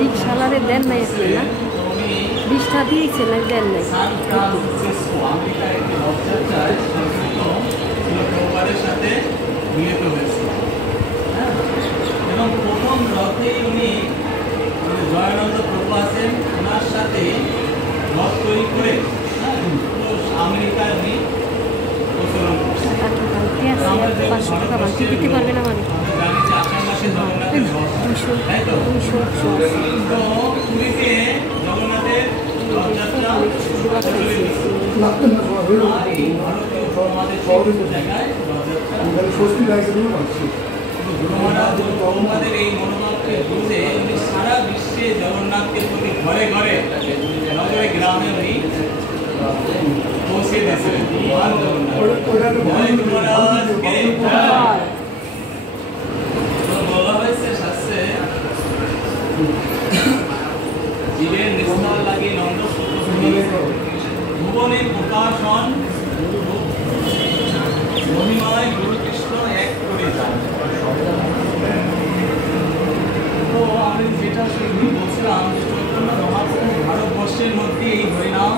রিক্সাওয়ালারে দেন নাই আসলে না, রিক্সা দিয়েছে না, দেন নাই। সাথে মিলিত হয়েছে এবং প্রথম রথেই উনি জয়ানন্দ প্রভু আছেন, ওনার সাথে রথ তৈরি করে আমেরিকায় উনি প্রচলন করছেন। আমরা জানি যে আষাঢ় মাসে জগন্নাথের রথ, তাই তো? তো পুরীতে জগন্নাথের রথযাত্রা ভারতীয় সমাজের জায়গায় রথযাত্রা এই মনোভাবকে বুঝে উনি সারা বিশ্বে জগন্নাথকে প্রতি ঘরে ঘরে নগরে গ্রামে উনি পৌঁছে দিয়েছিলেন। বলা হয়েছে শাস্ত্রে, জীবের নিস্তার লাগে নন্দ ভুবনে প্রকাশন মহিমায় গুরু কৃষ্ণ এক করে যান। তো আমি যেটা বলছিলাম যে চৈতন্য মহাপ্রভু ভারতবর্ষের মধ্যে এই হরিনাম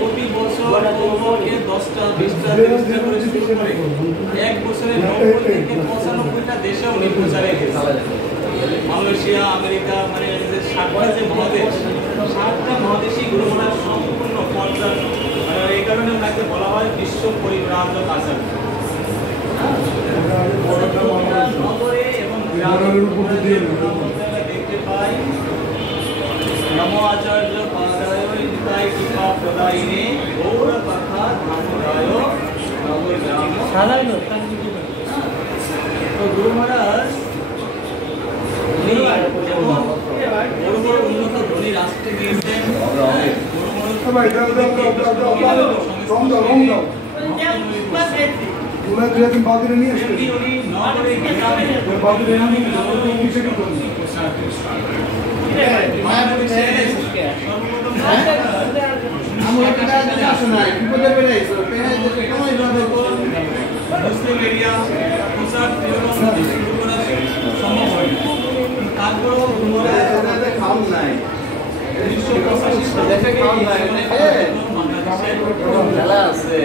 প্রতি বছর 10টা 20টা 30টা করে শুরু করে এক বছরে 90 থেকে 95টা দেশে উনি প্রচারে গেছেন। মালয়েশিয়া, আমেরিকা, মানে 7টা যে মহাদেশ, 7টা মহাদেশই গুরু মহারাজ সম্পূর্ণ পর্যায়, এই কারণে ওনাকে বলা হয় বিশ্ব পরিব্রাজক আচার্য। নগরে এবং গ্রামে দেখতে পাই নম আচার্য পাদায় নিতাই কৃপা প্রদায়িনে গৌর কথা ধামরায় নগর গ্রাম। তো গুরু মহারাজ বড় বড় উন্নত ধনী রাষ্ট্রে গিয়েছেন, মুসলিম এরিয়া প্রচার সম্ভব হয় না। তারপরও খাম নাই 1985 সালে থেকে খেলা আছে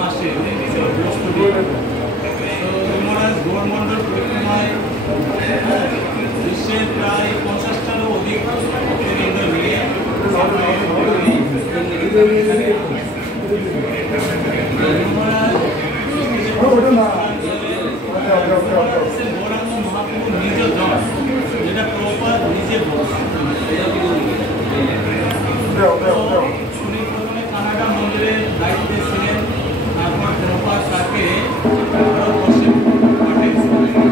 মাসে গৌরমন্ডল পরিক্রমায় বিশ্বের প্রায় 50টারও অধিক ভক্তবৃন্দ মিলে গৌরাঙ্গ মহাপ্রভু নিজ জন, যেটা প্রভুপাদ নিজে বলছেন। উনি প্রথমে কানাডা মন্দিরের দায়িত্বে ছিলেন, তারপর প্রভুপাদ তাকে ভারতবর্ষে পাঠিয়েছিলেন।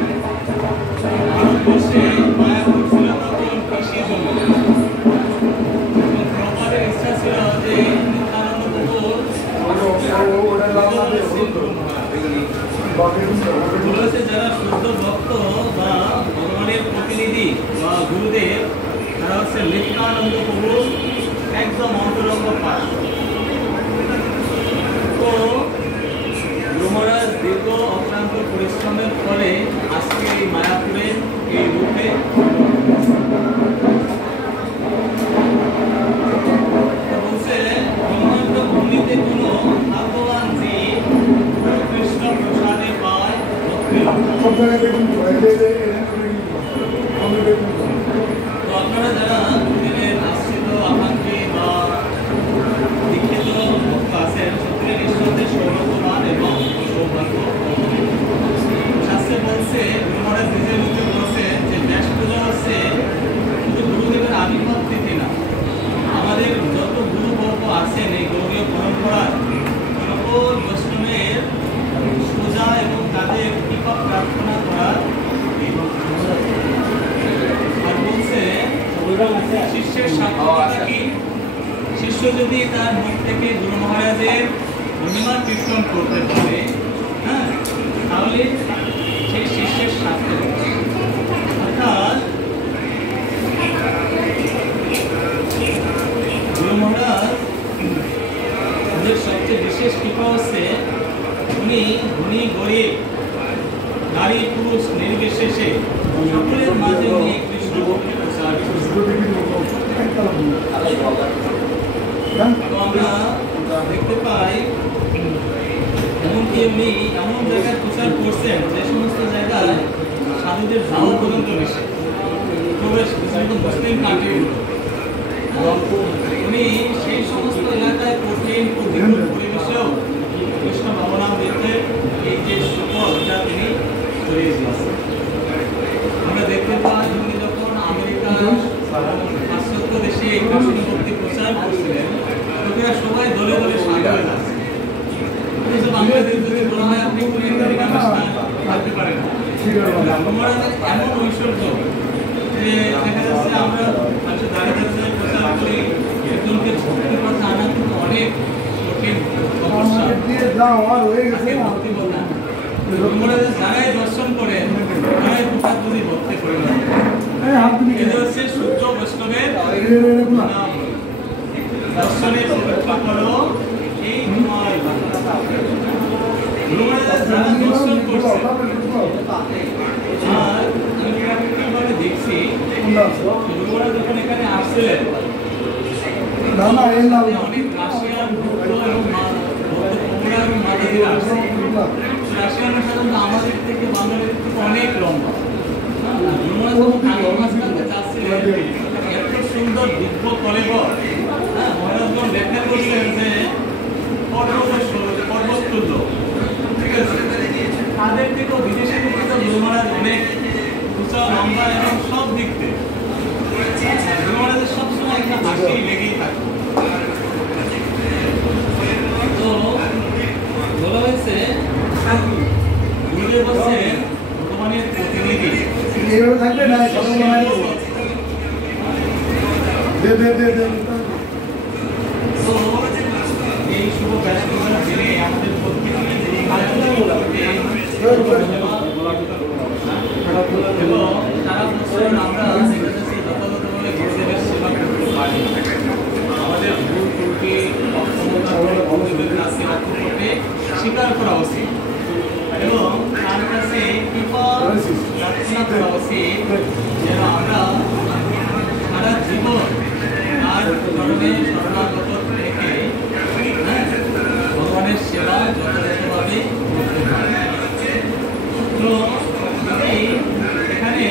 ভারতবর্ষে মায়াপুর ছিল তখন কৃষি জমি। প্রভুপাদের ইচ্ছা ছিল যে নিত্যানন্দ প্রভুর বলেছে যারা শুদ্ধ ভক্ত বা ভগবানের প্রতিনিধি বা গুরুদেব, তারা হচ্ছে নিত্যানন্দ প্রভুর একদম অন্তরঙ্গ পাশ। তো গুরু মহারাজ দীর্ঘ অক্লান্ত পরিশ্রমের ফলে আজকে এই মায়াপুরের এই রূপে বলছে ব্রহ্মাণ্ড ভূমিতে কোনো ভাগ্যবান জীব কৃষ্ণ প্রসাদে পায়। তো আপনারা যারা আশ্রিত আকাঙ্ক্ষী বা শিষ্য যদি তার মুখ থেকে গুরু মহারাজের মহিমা কীর্তন করতে পারে, হ্যাঁ, তাহলে সেই শিষ্যের সাথে অর্থাৎ গুরু মহারাজ ওদের সবচেয়ে বিশেষ কৃপা হচ্ছে উনি ধনী গরিব নারী পুরুষ নির্বিশেষে সকলের মাঝে উনি কৃষ্ণ ভক্তি প্রচার আমরা দেখতে পাই এমনকি উনি এমন জায়গায় প্রচার করছেন যে সমস্ত জায়গায় সাধুদের ধাও পর্যন্ত বেশি প্রবেশ মুসলিম কান্ট্রিগুলো, উনি সেই সমস্ত এলাকায় কঠিন প্রতিকূল পরিবেশেও কৃষ্ণ ভাবনামৃতের এই যে সুফল যা তিনি ছড়িয়ে দিয়েছেন। আমরা দেখতে পাই উনি যখন আমেরিকা পাশ্চাত্য দেশে কৃষ্ণ ভক্তি প্রচার করছিলেন, লোকেরা সবাই দলে দলে সাধু হয়ে যাচ্ছে। বাংলাদেশ যদি বলা হয় আপনি কোনো নিরামিষান থাকতে পারেন না, মহারাজের এমন ঐশ্বর্য যে দেখা যাচ্ছে আমরা মানুষের দাঁড়িয়ে দাঁড়িয়ে প্রচার করি, একজনকে ভক্তির কথা আনা কিন্তু অনেক কঠিন সমস্যা। মহারাজের যারাই দর্শন করেন তারাই প্রসাদ যদি ভক্তি করে না, এটা হচ্ছে সূর্য বৈষ্ণবের নাম। দর্শনের পরীক্ষা করো এই তোমার গুরু মহারাজ যারা দর্শন করছে। আর আমি প্র্যাকটিক্যালভাবে দেখছি গুরু মহারাজ যখন এখানে আসছিলেন অনেক রাশিয়ান ভক্ত এবং মাতাজিরা আসছে। রাশিয়ানরা সাধারণত আমাদের থেকে বাঙালির থেকে অনেক লম্বা। গুরু মহারাজ যখন কালীর মাঝখানে যাচ্ছিলেন এত সুন্দর দিব্য কলেবর, হ্যাঁ, মহারাজগণ ব্যাখ্যা করলেন যে পর্বত তুল্য, ঠিক আছে, তাদের থেকেও বিদেশি থেকে গুরু মহারাজ অনেক উঁচা লম্বা এবং সব দিক থেকে গুরু মহারাজের সবসময় একটা হাসি লেগেই থাকে। তো বলা হয়েছে গুরুদেব হচ্ছে ভগবানের প্রতিনিধি। তো এই শুভ ব্যস্ততার দিনে আমাদের প্রত্যেককে এবং সারা বছর আমরা যথাযথভাবে গুরুদেবের সেবা করতে পারি। আমাদের ভুল ত্রুটি গুরুদেবের কাছে অক্ষরপটে স্বীকার করা উচিত এবং তার কাছে কৃপা প্রার্থনা করা উচিত যেন আমরা সারা জীবন তার চরণে শরণাগত থেকে ভগবানের সেবা যথাযথভাবে করতে পারি। তো এখানে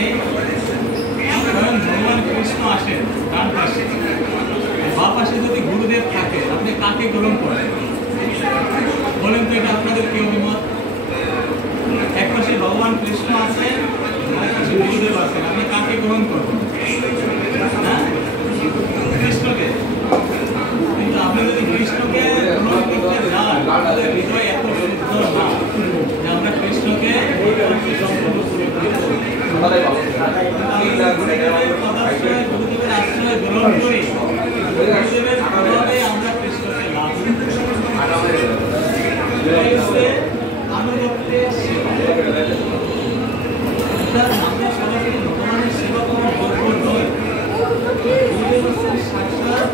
স্বয়ং ভগবান কৃষ্ণ আসেন ডান পাশে, বা পাশে যদি গুরুদেব থাকে আপনি কাকে গ্রহণ করেন বলেন তো? এটা আপনাদের কি অভিমত? এক পাশে ভগবান কৃষ্ণ আছেন, আরেক পাশে গুরুদেব আছেন, আপনি কাকে গ্রহণ করবেন? হ্যাঁ, কৃষ্ণকে। কিন্তু আপনি যদি কৃষ্ণকে গ্রহণ করতে যান, আমাদের হৃদয় এত সুন্দর না যে আমরা কৃষ্ণকে গুরুদেবের আশ্রয় গ্রহণ করি, গুরুদেবের প্রভাবে আমরা কৃষ্ণকে লাভ করি। আনুগত্যের সেবা, আমরা সরাসরি ভগবানের সেবা করার যোগ্য নয়। গুরুদেব হচ্ছেন সাক্ষাৎ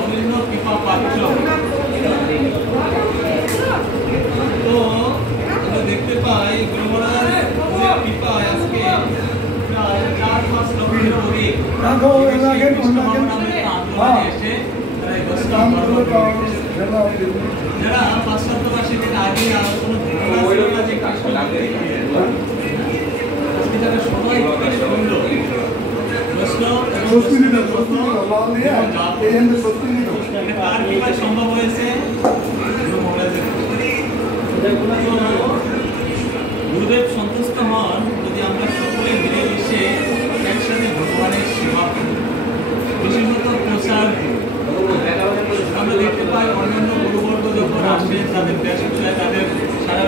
অভিন্ন কৃপা পাত্র। তো আমরা দেখতে পাই গুরু মহারাজের কৃপায় আজকে প্রায় 4-5 লক্ষের অধিক আন্দোলনে এসে যারা পাশ্চাত্যবাসী থেকে আগে আলোচনা যে কৃষ্ণ আজকে যারা সবাই সুন্দর তার কৃপায় সম্ভব হয়েছে গুরুদেব সন্তুষ্ট হন যদি আমরা সকলে মিলেমিশে একসাথে ভগবানের সেবা করি, বিশেষত প্রচার করি। আমরা দেখতে পাই অন্যান্য গুরুবর্গ যখন আসে তাদের ব্যবসায় তাদের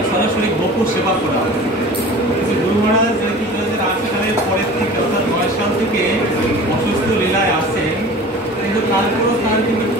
সরাসরি গোপুর সেবা করা হয়, কিন্তু গুরু মহারাজ যেহেতু 2008 সালের পরের থেকে অর্থাৎ 9 সাল থেকে অসুস্থ লীলায় আসেন, কিন্তু তারপরেও তার কিন্তু